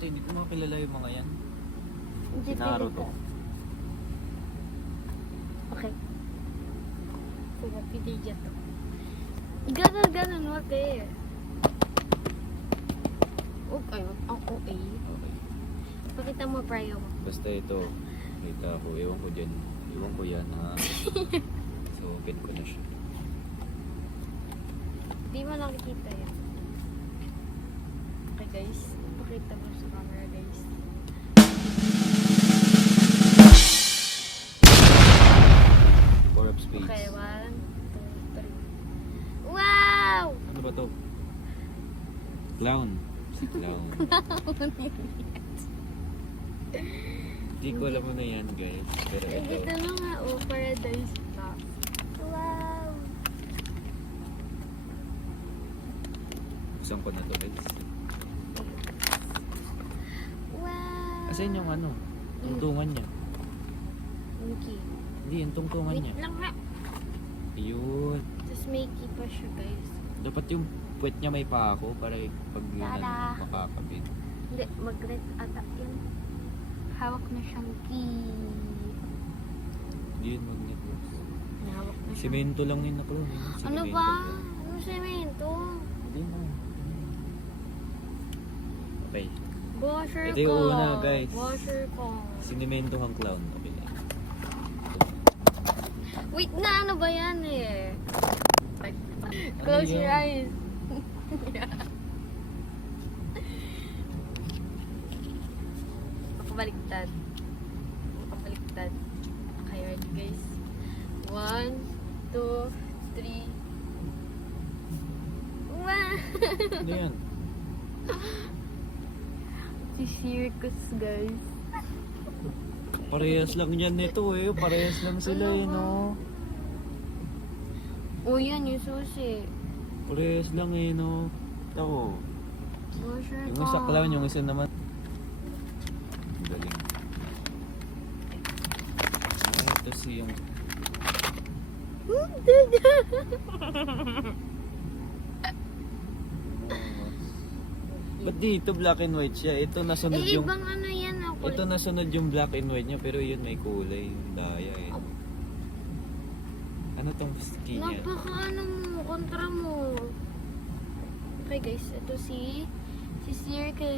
Puta, hindi ko makilala yung mga yan. Hindi Si Naruto. Okay. Sige, PJ to. Ganun, wag eh. Okay, ang OA. Okay. Pakita mo prayo mo. Basta ito, kita ko, ewan ko dyan. Ewan ko yan ha. So, open ko na siya. Di mo nakikita yan. Okay guys, pakita mo sa camera guys. Four of spades. Okay, 1, 2, 3. Wow! Ano ba to? Clown. Si Clown. Hindi ko alam mo na yan guys. Pero ito. Dito na nga, oh, paradise pa. Wow! Buksan ko na to guys. Wow! Asan yung ano? Tungtungan niya. Mickey. Hindi, yung tungtungan Wait niya. lang nga. Yun. Tapos Mickey pa siya guys. Dapat yung puwet niya may pako para pag yun Tada! ano, makakabit. Hindi, mag-red ata yun. Hawak na siyang key. Hindi yun magnet box. Hawak na siyang Semento lang yun na clone. Ano ba? Ano semento? Hindi na. Okay. Washer Ito yung una, guys. Washer ko. Sinementohang clown. Okay lang. Wait na, ano ba yan eh? Ano Close yun? your eyes. Makabaliktad. Makabaliktad. Okay, ready guys? 1, 2, 3. Wow! Ano yan? Si Circus guys. Parehas lang yan nito eh. Parehas lang sila eh no. Oh yan, yung susi. Parehas lang eh no. Ito. Washer Yung ko. isa clown, yung isa naman. Galing. Ah, ito si yung... Ba't dito black and white siya? Ito nasunod Eh, yung... ibang ano yan ako. Ito nasunod yung black and white niya pero yun may kulay. Yung daya eh. Ano tong skin niya? Napaka ano mo, kontra mo. Okay guys, ito si Circus.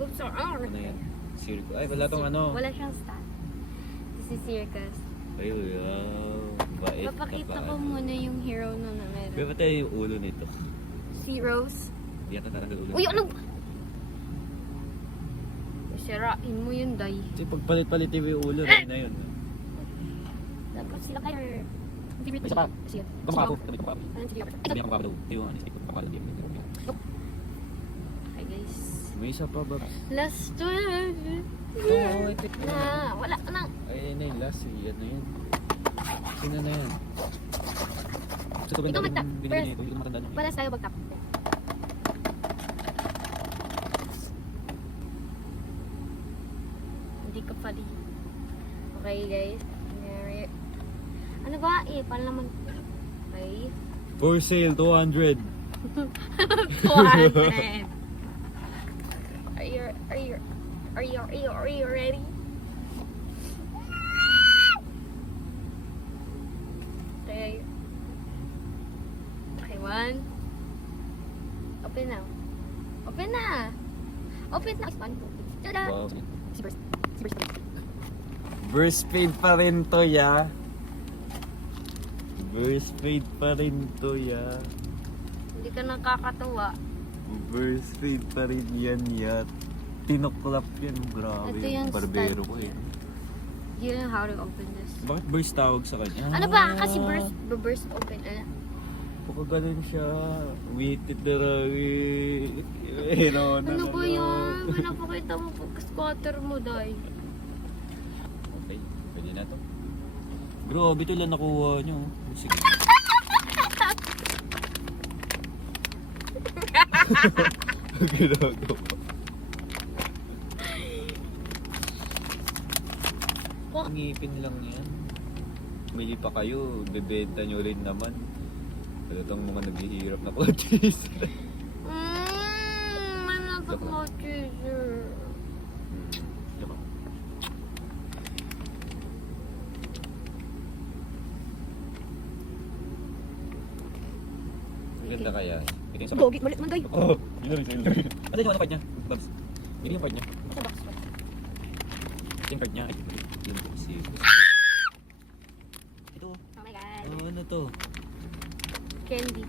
Oops, Ano yan? Circle. Ay, wala tong ano. Wala siyang stat. Si Circus. Ay, wow. Bait na Papakita pa, ko ano. muna yung hero na meron. Pero tayo yung ulo nito. Si Rose. Hindi yata talaga ulo. Uy, ano? Sirain mo yun, Day. Kasi pagpalit-palit yung ulo, rin na yun. Dapat sila kayo. May isa pa. Sige. Kamukha ko. Sabi ko pa. Ano, sige. Sabi ko pa daw. Yung ano, stick ko pa daw. Okay, guys. May isa pa, Babs. Last one. Oo, ito. Na, wala na. Ay, na yung last. Yan na yun. Sino na yan? Sa kabanda Ikaw magtap. binigyan First. niya ito. Hindi ko matandaan yun. Paras tayo magtap. Hindi ka pali. Okay, guys. Ano ba? Paano naman? Okay. For sale, 200. 200. Are you ready? Okay. Okay, 1. Open na. Open na. Open na. 1, 2, 3. Tada! Wow. Si Burst. Si Burst. Burst speed pa rin to, ya. Burst speed pa rin to, ya. Hindi ka nakakatuwa. Burst speed pa rin yan, ya. Tinuklap yan. Grabe. Ito yung Barbero stand. ko eh. You know how to open this. Bakit burst tawag sa kanya? Ano ba? Kasi burst open. Ano? Baka ganun siya. Waited na lang eh. Ano ba yan? Pinapakita mo pag-squatter mo, Day. Okay, pwede na to. Grabe ito lang nakuha nyo. Sige. Ginagawa. Ngipin lang yan. Mili pa kayo, bebenta nyo rin naman. Pero itong mga naghihirap na coaches. Joke lang. teaser. Joke lang. Maganda kaya. Bigyan sa Gogi, malit man guys. Oh, yun na rin sa'yo. Ano yung card niya? Babs. Bigyan yung card niya. Sa box ko. Yung card niya. Ay, yun po si... Ito. Oh my God. Oh, ano to? Candy.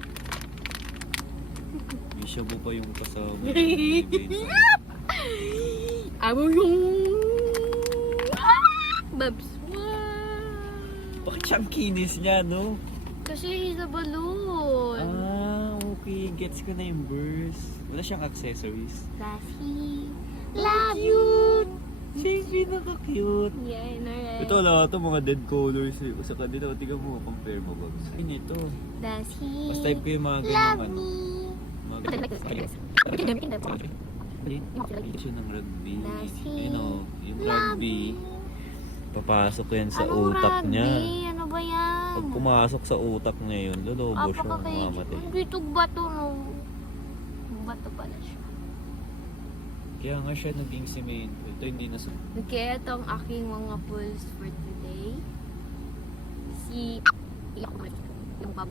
May shabu pa yung kasama. Amo yung... Babs. Wow. Bakit siyang kinis niya, no? Kasi he's a balloon. Ah, okay. Gets ko na yung burst. Wala siyang accessories. Does he love you? Siya yung pinaka-cute. Yeah, I know, right? Ito lahat ito mga dead colors eh. Sa kanila, tingnan mo, compare mo ba? Ay, ito. Does he Mas type ko yung mga ganyang love ano. me? Mga Like ganyan. this, like this. Ay, Like ito ng rugby. Does he You know, yung love rugby. me? Papasok yan sa Anong utak rugby? niya. Ano ba yan? Pag pumasok sa utak niya yun, lolobo siya, Apaka-cage. mamamatay. Hindi ito bato, no? Bato pala siya. Kaya nga siya naging cement. Ito hindi na sa... Okay, ito ang aking mga pulls for today. Si... Iyak ko ulit. Yung bab.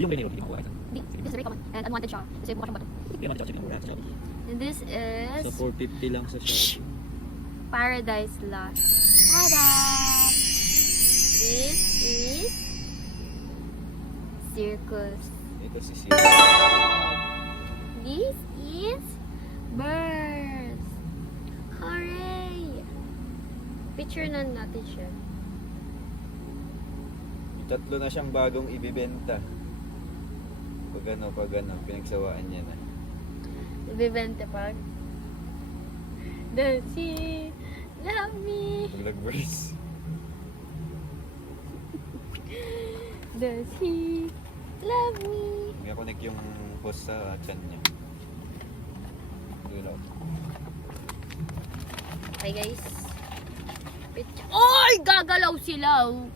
Yung ganyan, hindi mo kuha. This is very common. And unwanted siya. Kasi mukha siyang bato. Hindi naman siya mura sa Shopee. And this is... Sa 450 lang sa Shopee. Paradise Lost. Tada! This is... Circus. Ito si Siri. This is... Birds. Hooray! Picture na natin siya. Tatlo na siyang bagong ibibenta. Pag ano, pinagsawaan niya na. Ibibente pa. Does he love me? Pag nag-verse. Does he love me? Connect yung post sa chan niya. Dulo. Okay guys. Picture. Oy! Gagalaw sila! Oh.